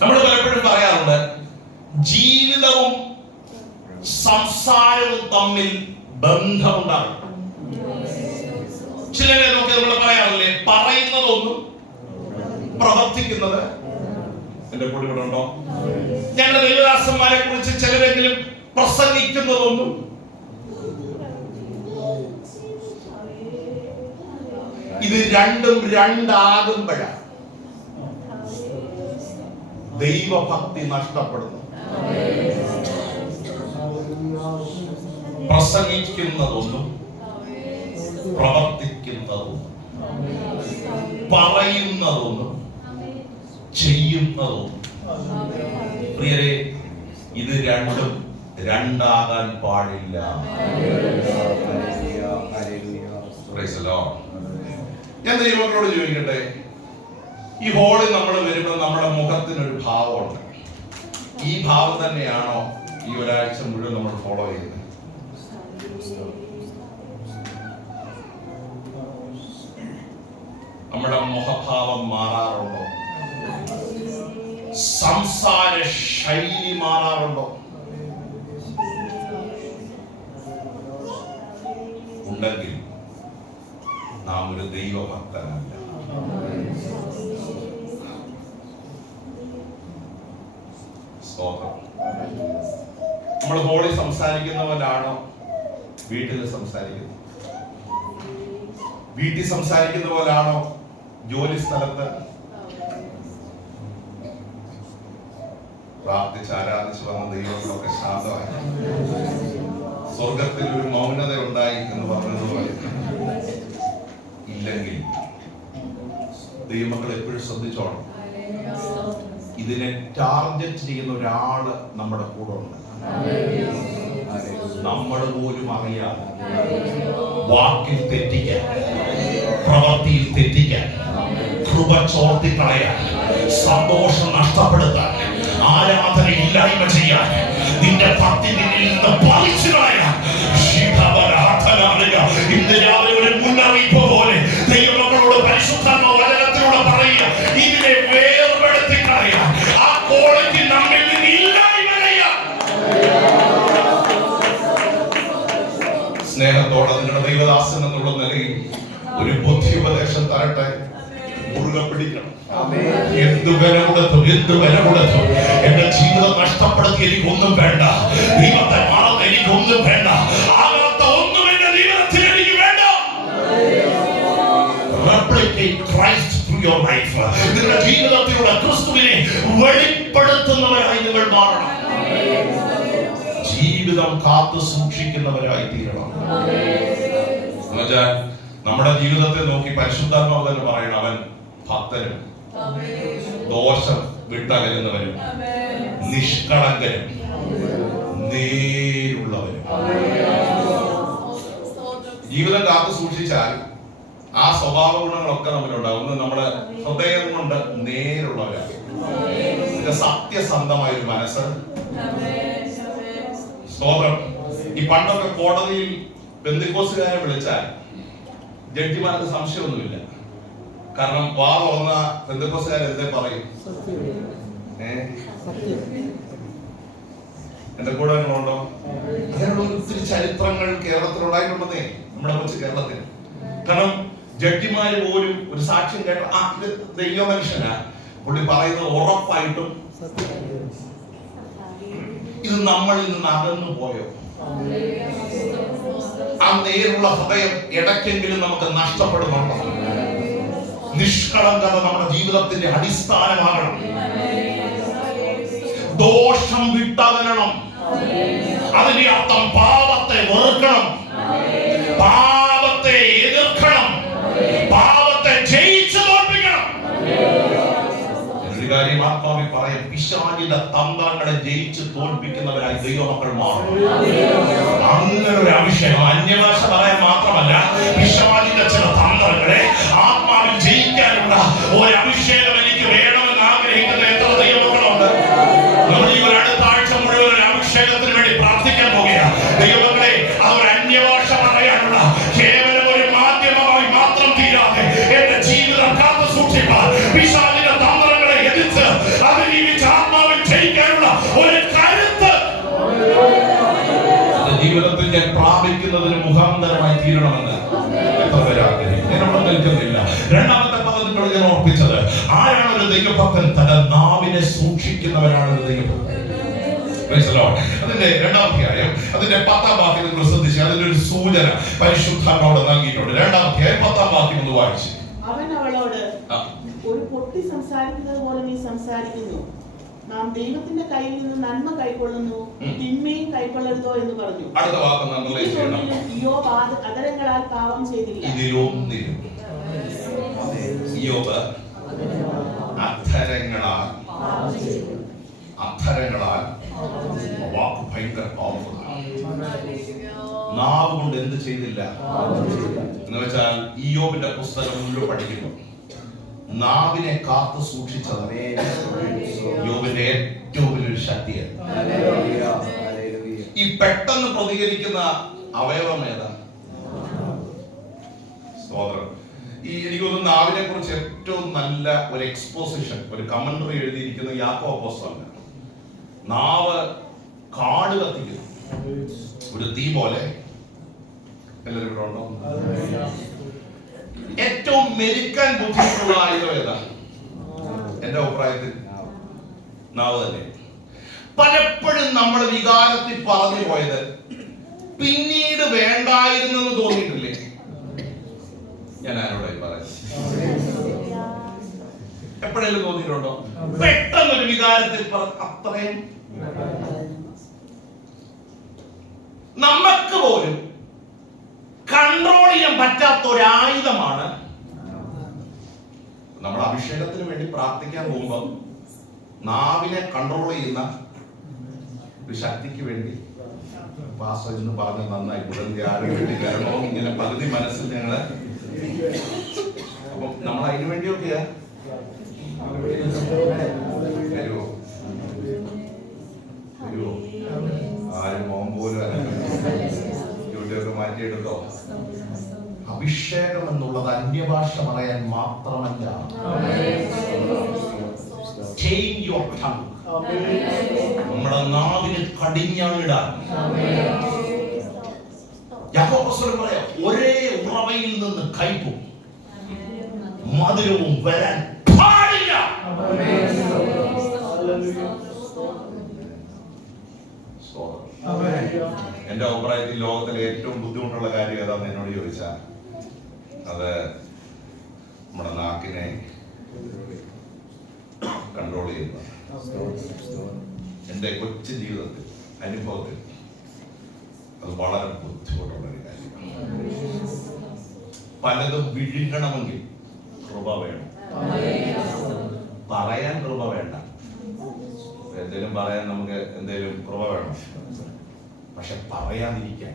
നമ്മൾ പലപ്പോഴും പറയാറുണ്ട് ജീവിതവും സംസാരവും തമ്മിൽ ബന്ധമുണ്ടാകും. ചിലരെ നോക്കി നമ്മൾ പറയാറില്ലേ, പറയുന്നതൊന്നും പ്രവർത്തിക്കുന്നത്. എന്റെ കൂടെ ഇവിടെ ഉണ്ടോ? ഞങ്ങളുടെ ദൈവദാസന്മാരെ കുറിച്ച് ചിലരെങ്കിലും പ്രസംഗിക്കുന്നതൊന്നും ഇത് രണ്ടും രണ്ടാകുമ്പോഴാണ് ദൈവഭക്തി നഷ്ടപ്പെടുന്നു. പ്രസംഗിക്കുന്നതൊന്നും പ്രവർത്തിക്കുന്നതൊന്നും, പറയുന്നതൊന്നും ചെയ്യുന്നതൊന്നും. പ്രിയരെ, ഇത് രണ്ടും രണ്ടാകാൻ പാടില്ല. ഞാൻ ദൈവങ്ങളോട് ചോദിക്കട്ടെ, ഈ ഹോളിൽ നമ്മൾ വരുമ്പോൾ നമ്മുടെ മുഖത്തിനൊരു ഭാവമുണ്ട്. ഈ ഭാവം തന്നെയാണോ ഈ ഒരാഴ്ച മുഴുവൻ നമ്മൾ ഫോളോ ചെയ്യുന്നത്? നമ്മുടെ മുഖഭാവം മാറാറുണ്ടോ? സംസാര ശൈലി മാറാറുണ്ടോ? ഉണ്ടെങ്കിൽ നാം ഒരു ദൈവഭക്തനല്ല. സ്തോത്രം. നമ്മൾ ഹോളി സംസാരിക്കുന്ന പോലാണോ വീട്ടിൽ സംസാരിക്കുന്നത്? വീട്ടിൽ സംസാരിക്കുന്ന പോലാണോ ജോലി സ്ഥലത്ത്? പ്രാർത്ഥിച്ച് ആരാധിച്ച് വന്ന ദൈവങ്ങളൊക്കെ ശാന്തമായി, സ്വർഗത്തിൽ ഒരു മൗനത ഉണ്ടായി എന്ന് പറഞ്ഞതുപോലെ ഇല്ലെങ്കിൽ ദൈവമക്കൾ എപ്പോഴും ശ്രദ്ധിച്ചോണം, ഇതിനെ ടാർഗറ്റ് ചെയ്യുന്ന ഒരാള് നമ്മുടെ കൂടെ ഉണ്ട്. നമ്മൾ പോലും അറിയാതെ വാക്കിൽ തെറ്റിക്കാൻ, പ്രവൃത്തിയിൽ തെറ്റിക്കാൻ, കൃപ ചോർത്തി കളയാൻ, സന്തോഷം നഷ്ടപ്പെടുത്താൻ, ആരാധന ഇല്ലായ്മ ചെയ്യാൻ, നിന്റെ ഭക്തി നിന്നിൽ നിന്ന് പറിച്ചു കളയാൻ ഇന്ന് രാവിലെ ഒരു മുന്നറിയിപ്പ് പോലെ ദൈവങ്ങളോട് പരിശുദ്ധാത്മ വചനത്തിലൂടെ പറയുക, ഇതിനെ വേർപെടുത്തി കളയാൻ, ആ ക്വാളിറ്റി നമ്മിൽ നിന്ന് ഇല്ലായ്മ ചെയ്യാൻ. സ്നേഹത്തോടെ നിങ്ങളുടെ ദൈവദാസൻ എന്നുള്ള നിലയിൽ ഒരു ബുദ്ധി ഉപദേശം തരട്ടെ. മുറുകെ പിടിക്കണം. എന്ത് വില കൊടുത്തും എന്റെ ജീവിതം നഷ്ടപ്പെടുത്തി എനിക്കൊന്നും വേണ്ട. ദൈവത്തെ മറന്ന് എനിക്കൊന്നും വേണ്ട. ആകാത്ത ഒന്നും എന്റെ ജീവിതത്തിൽ എനിക്ക് വേണ്ട. Replicate Christ through your life. നിങ്ങളുടെ ജീവിതത്തിലൂടെ ക്രിസ്തുവിനെ വെളിപ്പെടുത്തുന്നവരായി നിങ്ങൾ മാറണം. ജീവിതം കാത്തു സൂക്ഷിക്കുന്നവരായി തീരണം. നമ്മുടെ ജീവിതത്തെ നോക്കി പരിശുദ്ധാത്മാവ് തന്നെ പറയണം, അവൻ ഭക്തനും ദോഷം വിട്ടകലുന്നവരും നിഷ്കളങ്കരും നേരുള്ളവരും. ജീവിതം കാത്തു സൂക്ഷിച്ചാൽ ആ സ്വഭാവ ഗുണങ്ങളൊക്കെ നമ്മളുണ്ടാവും. ഒന്ന്, നമ്മുടെ ഹൃദയം കൊണ്ട് നേരുള്ളവരാണ്. സത്യസന്ധമായ ഒരു മനസ്സ്. സ്തോത്രം. ഈ പണ്ടൊക്കെ കോടതിയിൽ പെന്തിക്കോസുകാരെ വിളിച്ചാൽ ജഡ്ജിമാർക്ക് സംശയമൊന്നുമില്ല. കാരണം വാ തുറന്ന പെന്തിക്കോസുകാർ എന്തേ പറയും? എന്റെ കൂടെ ഉണ്ടോ? അങ്ങനെയുള്ള ഒത്തിരി ചരിത്രങ്ങൾ കേരളത്തിലുണ്ടായിട്ടുണ്ടെന്നേ, നമ്മുടെ കൊച്ചു കേരളത്തിൽ. കാരണം ജഡ്ജിമാര് പോലും ഒരു സാക്ഷ്യം കേട്ട ഇത് ദൈവ മനുഷ്യനാ, പുള്ളി പറയുന്നത് ഉറപ്പായിട്ടും ഇത് നമ്മളിൽ നിന്ന് അകന്നു പോയോ? ആ നേരുള്ള ഹൃദയം ഇടയ്ക്കെങ്കിലും നമുക്ക് നഷ്ടപ്പെടുന്നുണ്ടോ? നിഷ്കളങ്കത നമ്മുടെ ജീവിതത്തിന്റെ അടിസ്ഥാനമാകണം. ദോഷം വിട്ടകലണം. അതിന്റെ അർത്ഥം പാപത്തെ വെറുക്കണം, പാപത്തെ എതിർക്കണം, പാപത്തെ ജയിച്ചു തോൽപ്പിക്കണം. ഒരു കാര്യം ആത്മാവിൽ പറയാം, പിശാചിന്റെ തന്ത്രങ്ങളെ ജയിച്ച് തോൽപ്പിക്കുന്നവരായി ദൈവമക്കൾ മാറും. അങ്ങനെ ഒരു അഭിഷേകം അന്യഭാഷ പറയാൻ മാത്രമല്ല, പിശാചിന്റെ ചില തന്ത്രങ്ങളെ ആത്മാവിൽ ജയിക്കാനുള്ള ഒരു അഭിഷേകം എനിക്ക് വേണമെന്ന് ആഗ്രഹിക്കുന്ന എത്ര ദൈവമക്കളുണ്ട്? നമ്മൾ ഈ അടുത്ത ആഴ്ച മുഴുവൻ ഒരു അഭിഷേകത്തിന് വേണ്ടി പ്രാർത്ഥിക്കാൻ പോകുകയാണ്. ദൈവമക്കളെ, അവർ അന്യഭാഷ പറയാനുള്ള കേവലം ഒരു മാധ്യമമായി മാത്രം തീരാതെ എന്റെ ജീവിതം കാത്തു സൂക്ഷിക്കാൻ, പിശാചിന്റെ തന്ത്രങ്ങളെ എതിർത്ത് അതിജീവിച്ച് ആത്മാവിൽ ജയിക്കാനുള്ള ഒരു കരുത്ത് ജീവിതത്തിൽ ഞാൻ പ്രാപിക്കുന്നതിന് മുഖാന്തരമായി തീരണമെന്ന് എത്ര പേര് ആഗ്രഹിക്കുന്നു? എന്നോട് നിൽക്കുന്നില്ല. രണ്ടാമത്തെ പദത്തിനോട് ഞാൻ ഓർപ്പിച്ചത്, ആരാണ് ഒരു ദൈവഭക്തൻ? തന്റെ നാവിനെ സൂക്ഷിക്കുന്നവരാണ് ഒരു ദൈവഭക്തൻ. അതിന്റെ 2-ാം അധ്യായം അതിന്റെ 10-ാം വാക്യം നിങ്ങൾ ശ്രദ്ധിച്ച്, അതിന്റെ ഒരു സൂചന പരിശുദ്ധാത്മാവ് നൽകിയിട്ടുണ്ട്. 2-ാം അധ്യായം 10-ാം വാക്യം ഒന്ന് വായിച്ചു. അവൻ അവളോട്, ഒരു പൊട്ടി സംസാരിക്കുന്നത് പോലെ നീ സംസാരിക്കുന്നു. നാം ദൈവത്തിന്റെ കയ്യിൽ നിന്ന് നന്മ കൈക്കൊള്ളുന്നു, തിന്മയും കൈക്കൊള്ളരുതോ എന്ന് പറഞ്ഞു. അടുത്ത വാക്ക് ഇയ്യോബ് അധരങ്ങളാൽ പാപം ചെയ്തില്ല. ഇയ്യോബ് അധരങ്ങളാൽ വാക്ക് ഭയങ്കര നാവ് കൊണ്ട് എന്ത് ചെയ്തില്ല എന്ന് വെച്ചാൽ, ഇയ്യോബിന്റെ പുസ്തകം മുഴുവൻ പഠിക്കുന്നു. നാവിനെ കാത്തു സൂക്ഷിച്ചത് യോബിന്റെ ഏറ്റവും വലിയൊരു ശക്തിയാണ്. ഈ പെട്ടെന്ന് പ്രതികരിക്കുന്ന അവയവം ഏതാ? സ്തോത്രം. ഈ എനിക്ക് തോന്നുന്നു നാവിനെ കുറിച്ച് ഏറ്റവും നല്ല ഒരു എക്സ്പോസിഷൻ, ഒരു കമന്ററി എഴുതിയിരിക്കുന്ന യാക്കോബ് അപ്പോസ്തലനാണ്. നാവ് കാട് കത്തിക്കുന്നു, ഒരു തീ പോലെ. എല്ലാവരും ഇവിടെ ഉണ്ടോ? ഏറ്റവും മെരുക്കാൻ ബുദ്ധിമുട്ടുള്ള ആയുധം ഏതാ? എന്റെ അഭിപ്രായത്തിൽ നാവ് തന്നെ. പലപ്പോഴും നമ്മൾ വികാരത്തിൽ പറഞ്ഞു പോയത് പിന്നീട് വേണ്ടായിരുന്നെന്ന് തോന്നിയിട്ടില്ലേ? ഞാൻ ആരോടായി പറയാം, എപ്പോഴേലും തോന്നിയിട്ടുണ്ടോ? പെട്ടെന്നൊരു വികാരത്തിൽ അത്രയും നമുക്ക് പോലും കൺട്രോൾ ചെയ്യാൻ പറ്റാത്ത ഒരു ആയുധമാണ്. നമ്മൾ അഭിഷേകത്തിന് വേണ്ടി പ്രാർത്ഥിക്കാൻ പോകുമ്പോൾ നാവിനെ കൺട്രോൾ ചെയ്യുന്ന ഒരു ശക്തിക്ക് വേണ്ടി പാസ്റ്റർ എന്ന് പറഞ്ഞ നന്നായി ഉടനെ ആരും വേണ്ടി വരണോ ഇങ്ങനെ പകുതി മനസ്സിൽ ഞങ്ങള്. അപ്പം നമ്മൾ അതിനു വേണ്ടിയൊക്കെയാ വരുവോ വരുവോ? ആരും മോൻ പോലും ഒക്കെ മാറ്റിയെടുത്തോ? അഭിഷേകം എന്നുള്ളത് അന്യഭാഷ പറയാൻ മാത്രമല്ല. നമ്മുടെ നാവിന് കടിഞ്ഞാണിടാൻ. യാക്കോബ് അപ്പോസ്തലൻ പറയാം, ഒരേ ഉറവയിൽ നിന്ന് കയ്പും മധുരവും വരാൻ പാടില്ല. എന്റെ അഭിപ്രായത്തിൽ ലോകത്തിലെ ഏറ്റവും ബുദ്ധിമുട്ടുള്ള കാര്യം ഏതാന്ന് എന്നോട് ചോദിച്ചാൽ അത് നമ്മുടെ നാക്കിനെ കൺട്രോൾ ചെയ്യുന്നത്. എന്റെ കൊച്ചു ജീവിതത്തിൽ അനുഭവത്തിൽ അത് വളരെ ബുദ്ധിമുട്ടുള്ള ഒരു കാര്യമാണ്. പലതും വിഴുങ്ങണമെങ്കിൽ കൃപ വേണം, പറയാൻ കൃപ വേണ്ട. എന്തേലും പറയാൻ നമുക്ക് എന്തേലും കൃപ വേണം, പക്ഷെ പറയാതിരിക്കാൻ.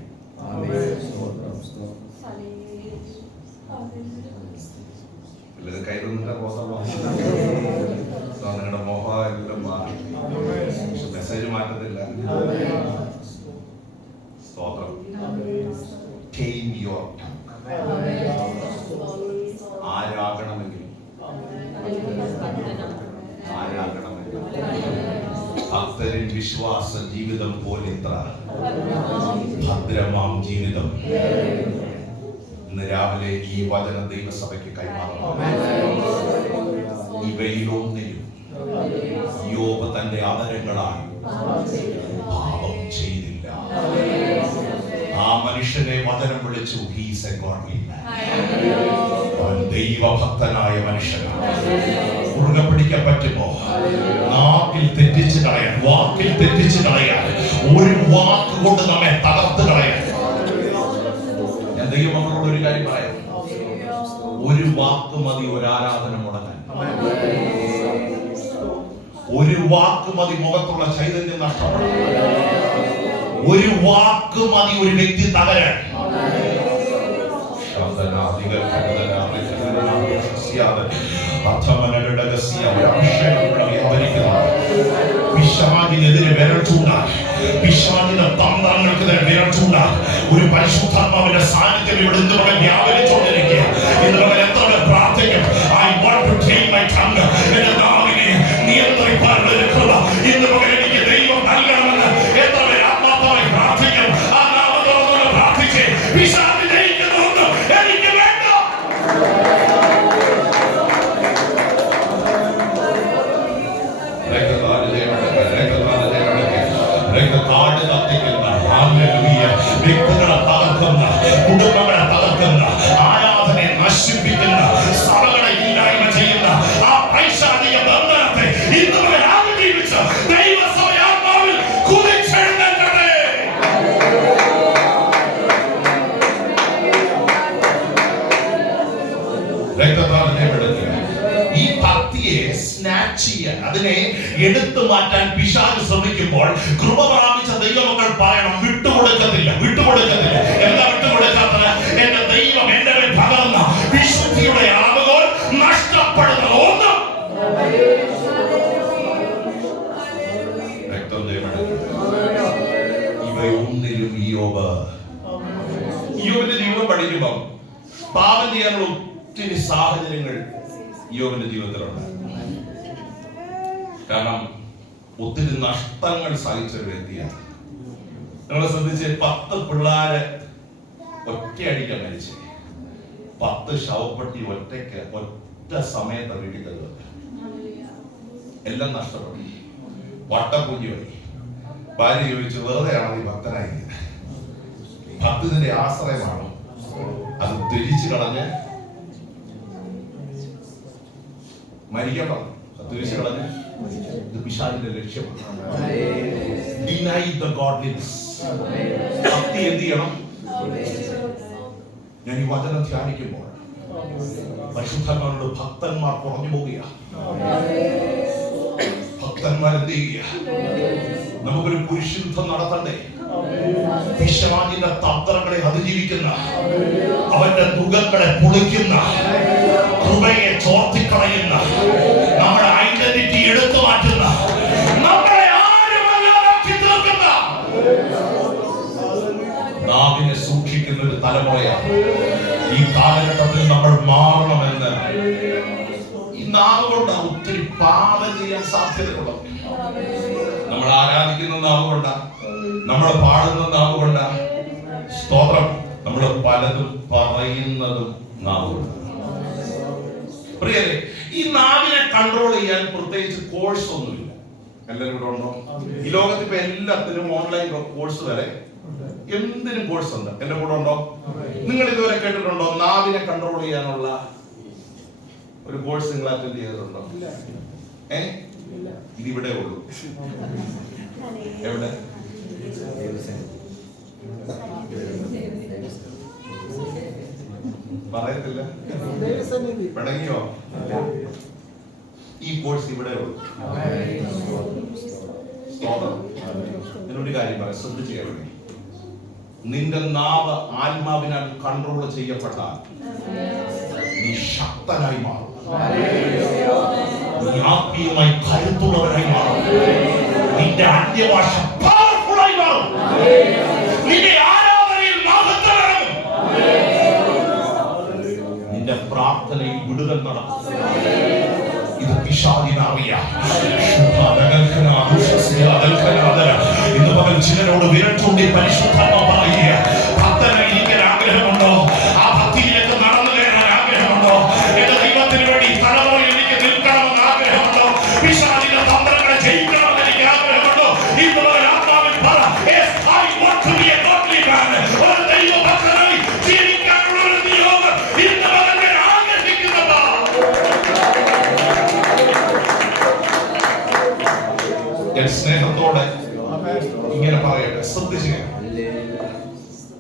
കയ്യിലൊന്നിട്ട് നിങ്ങളുടെ മോഹം എല്ലാം മാറി, പക്ഷെ മെസ്സേജ് മാറ്റത്തില്ല. സ്തോത്രം. Tame your tongue. ആരാകണമെങ്കിലും ഭക്തരിൻ വിശ്വാസ ജീവിതം പോലെ ഭദ്രമാം ജീവിതം ഇന്ന് രാവിലെ ഈ വചന ദൈവസഭയ്ക്ക് കൈമാറണം. ഇവയിലൊന്നിലും യോബ് തന്റെ ആദരങ്ങളാൽ പാപം ചെയ്തില്ല. ആ മനുഷ്യനെ വചനം വിളിച്ചു, ഹീസ് എ ഗോഡ്ലി മാൻ. അവൻ ദൈവഭക്തനായ മനുഷ്യനാണ്. മുറുകെ പിടിക്കാൻ പറ്റുമോ? നാക്കിൽ തെറ്റിച്ച് കളയാൻ, വാക്കിൽ തെറ്റിച്ച് കളയാൻ, ഒരു വാക്ക് കൊണ്ട് നമ്മെ തകർത്ത് കളയാൻ. ഞാൻ ദൈവമക്കളോട് ഒരു കാര്യം പറയാം, ഒരു വാക്ക് മതി ഒരു ആരാധന മുടങ്ങാൻ. ഒരു വാക്ക് മതി മുഖത്തുള്ള ചൈതന്യം നഷ്ടപ്പെടാൻ. ഒരു വാക്ക് മതി ഒരു വ്യക്തി തകരാൻ. പിശാചിനെതിരെ വിരൽ ചൂണ്ടാൻ, പിശാചിന്റെ തന്ത്രങ്ങൾക്കെതിരെ വിരൽ ചൂണ്ടാൻ ഒരു പരിശുദ്ധാത്മാവിന്റെ സാന്നിധ്യം ഇവിടെ ഇന്ന് മകൻ വ്യാപരിച്ചുകൊണ്ടിരിക്കുക. ഇന്ന് മകൻ എത്ര പേർ പ്രാർത്ഥിക്കും? I want to tame my tongue. എന്റെ നാവിനെ നിയന്ത്രിക്കാനുള്ള ഒരു കൃപ ഇന്ന് മകൻ എനിക്ക് ദൈവം നൽകണമെന്ന് എത്ര പേർ ആത്മാർത്ഥമായി പ്രാർത്ഥിക്കും? ആ നാമത്തോടെ പ്രാർത്ഥിച്ച് പിശാച് ജയിക്കുന്നതൊന്നും എനിക്ക് വേണ്ട. വ്യക്തികളെ തകർക്കുന്ന, കുടുംബങ്ങളെ തകർക്കുന്ന, ആരാധനയെ നശിപ്പിക്കുന്ന, സഭകളെ ഇല്ലായ്മ ചെയ്യുന്ന ആ പൈശാചിക ബന്ധനത്തെ ഇന്ന് വരെ ജീവിച്ച ദൈവസഭയാത്മാവിൽ കുതിച്ചെഴുന്നേൽക്കട്ടെ. ഈ ഭക്തിയെ സ്നാച്ച് ചെയ്യാൻ, അതിനെ എടുത്തു മാറ്റാൻ പിശാച് ശ്രമിക്കുമ്പോൾ കൃപ പ്രാപിച്ച ദൈവമക്കൾ പറയണം, വിട്ടുകൊടുക്കത്തില്ല, വിട്ടുകൊടുക്കത്തില്ല. എന്താ വിട്ടുകൊടുക്കാത്തത്? എന്റെ ദൈവം എന്റെ മേൽ പകർന്ന വിശുദ്ധിയുടെ അളവുകൾ നഷ്ടപ്പെടുന്നത് ഒന്നും. ഇവയൊന്നിലും യോബിന്റെ ജീവിതം പഠിക്കുമ്പോൾ പാപം ചെയ്യാനുള്ള ഒത്തിരി സാഹചര്യങ്ങൾ യോബിന്റെ ജീവിതത്തിലുണ്ട്. കാരണം ഒത്തിരി നഷ്ടങ്ങൾ സഹിച്ച ഒരു വ്യക്തിയാണ്. നിങ്ങൾ ശ്രദ്ധിച്ച്, 10 പിള്ളേരെ ഒറ്റയടിക്കാൻ മരിച്ചു, 10 ശവപ്പെട്ടി ഒറ്റ സമയത്ത് വീട്ടിൽ തരുന്നത്, എല്ലാം നഷ്ടപ്പെട്ടു. വട്ടപ്പൂജി വഴി ഭാര്യ ചോദിച്ചു, വെറുതെയാണോ ഈ ഭക്തനായി? ഭക്തത്തിന്റെ ആശ്രയമാണ്. അത് തിരിച്ചു കളഞ്ഞ് മരിക്കാൻ പറഞ്ഞു. തിരിച്ചു കളഞ്ഞ് ഇത് പിശാചിന്റെ ലക്ഷ്യമാണ്. Deny the godliness. ഭക്തി എന്ത് ചെയ്യണം? ഞാൻ ഈ വചനം ധ്യാനിക്കുമ്പോൾ പരിശുദ്ധന്മാരുടെ ഭക്തന്മാർ കുറഞ്ഞു പോവുകയാണ്. ഭക്തന്മാർ എന്ത് ചെയ്യുക? നമുക്കൊരു പുരുഷയുദ്ധം നടത്തണ്ടേ? പിശാചിന്റെ തന്ത്രങ്ങളെ അതിജീവിക്കുന്ന, അവന്റെ ദുഃഖങ്ങളെ പൊളിക്കുന്ന, കൃപയെ ചോർത്തിക്കളയുന്ന, നമ്മുടെ ഐഡന്റിറ്റി എടുത്തു മാറ്റുന്ന, നമ്മളെ ആരുമല്ലാതാക്കി തീർക്കുന്ന, നാവിനെ സൂക്ഷിക്കുന്ന ഒരു തലമുറയാണ് ഈ കാലഘട്ടത്തിൽ നമ്മൾ മാറണമെന്ന്. ഈ നാവ് കൊണ്ട് ഒത്തിരി പാപം ചെയ്യാൻ സാധ്യതയുള്ളത്. നമ്മൾ ആരാധിക്കുന്ന നാവ് കൊണ്ടാ, നമ്മൾ പാടുന്ന നാവ് കൊണ്ടാ. സ്തോത്രം. നമ്മൾ പലതും പറയുന്നതും നാവുണ്ട്. പ്രിയരെ, ഈ നാവിനെ കൺട്രോൾ ചെയ്യാൻ പ്രത്യേകിച്ച് കോഴ്സ് ഒന്നുമില്ല. എല്ലാവരും ഇവിടെ ഉണ്ടോ? ഈ ലോകത്ത് ഇപ്പൊ എല്ലാത്തിനും ഓൺലൈൻ കോഴ്സ് വരെ എന്തിനും കോഴ്സ് ഉണ്ട്. എന്റെ കൂടെ ഉണ്ടോ? നിങ്ങൾ ഇതുവരെ കേട്ടിട്ടുണ്ടോ നാവിനെ കൺട്രോൾ ചെയ്യാനുള്ള ഒരു കോഴ്സ് നിങ്ങൾ അറ്റൻഡ് ചെയ്തിട്ടുണ്ടോ? ഇതിവിടെ ഉള്ളൂ. എവിടെ? പറയത്തില്ല. പിണങ്ങിയോ? ഈ കോഴ്സ് ഇവിടെ ഉള്ളൂ. എന്നൊരു കാര്യം പറയാം, ശ്രദ്ധിച്ചു കേൾക്കണേ. നിന്റെ നാവ് ആത്മാവിനാൽ കൺട്രോൾ ചെയ്യപ്പെട്ടാൽ നീ ശക്തനായി മാറും. നീ ആത്മീയമായി കരുത്തുള്ളവരായി മാറും. നിന്റെ അന്യഭാഷ പവർഫുള്ളായി മാറും. നിന്റെ ആരാധനയിൽ മഹത്വം, നിന്റെ പ്രാർത്ഥനയിൽ വിടുതൽ നടക്കും. ഇത് പിശാചിനാവിയ ഇന്ന് പകൽ ചിലരോട് വിരട്ടുണ്ടി പരിശുദ്ധാത്മ പറയുക, ഭക്തനായിരിക്കാൻ ആഗ്രഹമുണ്ടോ? ആ ഭക്തിയിലേക്ക് നടന്നു കയറാൻ ആഗ്രഹമുണ്ടോ? എന്റെ ദൈവത്തിന് വേണ്ടി തലമുറയിൽ എനിക്ക് നിൽക്കണമെന്ന് ആഗ്രഹമുണ്ടോ? പിശാചിന്റെ തന്ത്രങ്ങളെ ജയിക്കണമെന്ന് എനിക്ക് ആഗ്രഹമുണ്ടോ? ഇന്ന് പകൽ ആത്മാവിൽ പറ, yes, I want to be a godly man. ഒരു ദൈവഭക്തനായി ജീവിക്കാനുള്ള ഒരു നിയോഗം ഇന്ന് പകൽ ഞാൻ ആഗ്രഹിക്കുന്നതാ. ഞാൻ സ്നേഹത്തോടെ ഇങ്ങനെ പറയട്ടെ, ശ്രദ്ധിച്ചു.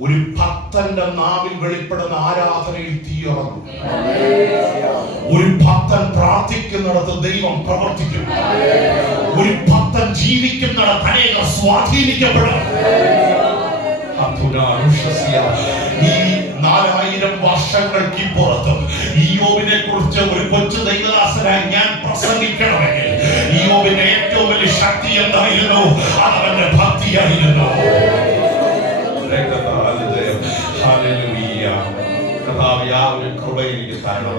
ഒരു ഭക്തന്റെ നാവിൽ വെളിപ്പെടുന്ന ആരാധനയിൽ തീയിറങ്ങും. ഒരു ഭക്തൻ പ്രാർത്ഥിക്കുന്നിടത്ത് ദൈവം പ്രവർത്തിക്കും. ഒരു ഭക്തൻ ജീവിക്കുന്നിടത്ത് അനേകം സ്വാധീനിക്കപ്പെടും. ഈ 4000 വർഷങ്ങൾക്ക് പുറത്തും ഇയ്യോബിനെ കുറിച്ച് ഒരു കൊച്ചു ദൈവദാസനായി ഞാൻ പ്രസംഗിക്കണമെങ്കിൽ ഇയ്യോബിന്റെ ഏറ്റവും വലിയ ശക്തി എന്തായിരുന്നു? അതവന്റെ ഭക്തിയായിരുന്നു. കൃപയിലേക്ക് കാരണം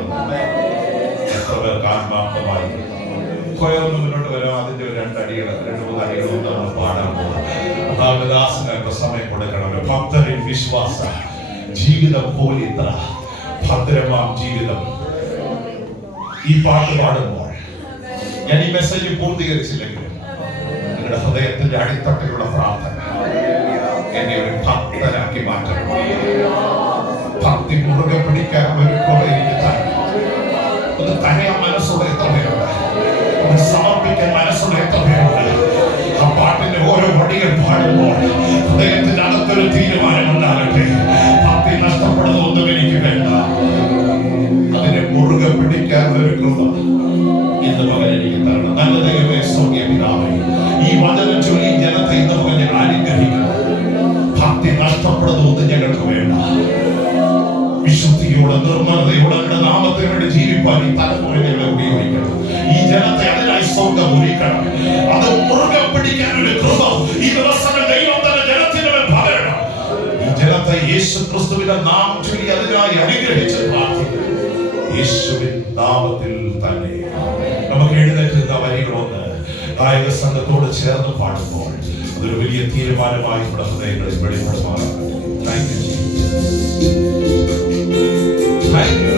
ആത്മാർത്ഥമായി സ്വയം മുന്നോട്ട് വരാം. അതിന്റെ 2 അടികൾ 2-3 അടികളും നമ്മൾ പാടാൻ പോകും. ദാസനൊക്കെ സമയം കൊടുക്കണം. ഭക്തരിൽ വിശ്വാസ ജീവിതം പോലിത്ര ഭദ്രമാം ജീവിതം. ഈ പാട്ട് പാടുമ്പോൾ ഞാൻ ഈ മെസ്സേജ് പൂർത്തീകരിച്ചില്ലെങ്കിലും നിങ്ങളുടെ ഹൃദയത്തിന്റെ അടിത്തട്ടിലുള്ള പ്രാർത്ഥന എന്നെ ഒരു ഭക്തനാക്കി മാറ്റണം. ഭക്തി മുറുകെ പിടിക്കാൻ ഒരു കുറേക്ക് തന്നെ ഒന്ന് തനയാൻ മനസ്സുള്ള എത്രയുണ്ട്, ഒന്ന് സമർപ്പിക്കാൻ മനസ്സുള്ള എത്രയുണ്ട്. ആ പാട്ടിന്റെ ഓരോ വടികൾ പാടുമ്പോൾ ഹൃദയത്തിന്റെ അകത്തൊരു തീരുമാനം ഉണ്ടാകട്ടെ. ഭക്തി നഷ്ടപ്പെടുന്നതൊന്നും എനിക്ക് വേണ്ട. അതിനെ മുറുകെ പിടിക്കാൻ ഒരു കൃപ ഇന്ന് മകൻ എനിക്ക് തരണം. നല്ല ദൈവമേ, സ്വർഗീയ പിതാവേ, ഈ വചനം ചൊല്ലി ജനത്തെ ഇന്ന് മകൻ ഞങ്ങൾ അനുഗ്രഹിക്കണം. ഭക്തി നഷ്ടപ്പെടുന്നതൊന്നും ഞങ്ങൾക്ക് വേണ്ട. വിശുദ്ധിയോടെ നിർമ്മലതയോടെ അങ്ങയുടെ നാമത്തിന് വേണ്ടി ജീവിപ്പാൻ ഈ തലമുറ ഞങ്ങളെ ഉപയോഗിക്കണം. ഈ ജനത്തെ അതിനായി സ്വർഗ്ഗം ഒരുക്കണം. അത് മുറുകെ പിടിക്കാൻ ഒരു കൃപ ഈ ദിവസങ്ങൾ ദൈവം തന്നെ ജനത്തിന് മേൽ പകരണം. ഈ ജനത്തെ യേശു ക്രിസ്തുവിന്റെ നാമം ചൊല്ലി അതിനായി അനുഗ്രഹിച്ച് പ്രാർത്ഥിക്കുന്നു. യേശുവിൻ നാമത്തിൽ തന്നെ നമുക്ക് എഴുന്നേറ്റുന്ന വരികളൊന്ന് ഗായക സംഘത്തോട് ചേർന്ന് പാടുമ്പോൾ അതൊരു വലിയ തീരുമാനമായി നമ്മുടെ ഹൃദയങ്ങളിൽ വെളിപ്പെടുമാറാണ്. Thank you. Thank you.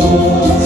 Oh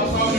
കർത്താവിന്റെ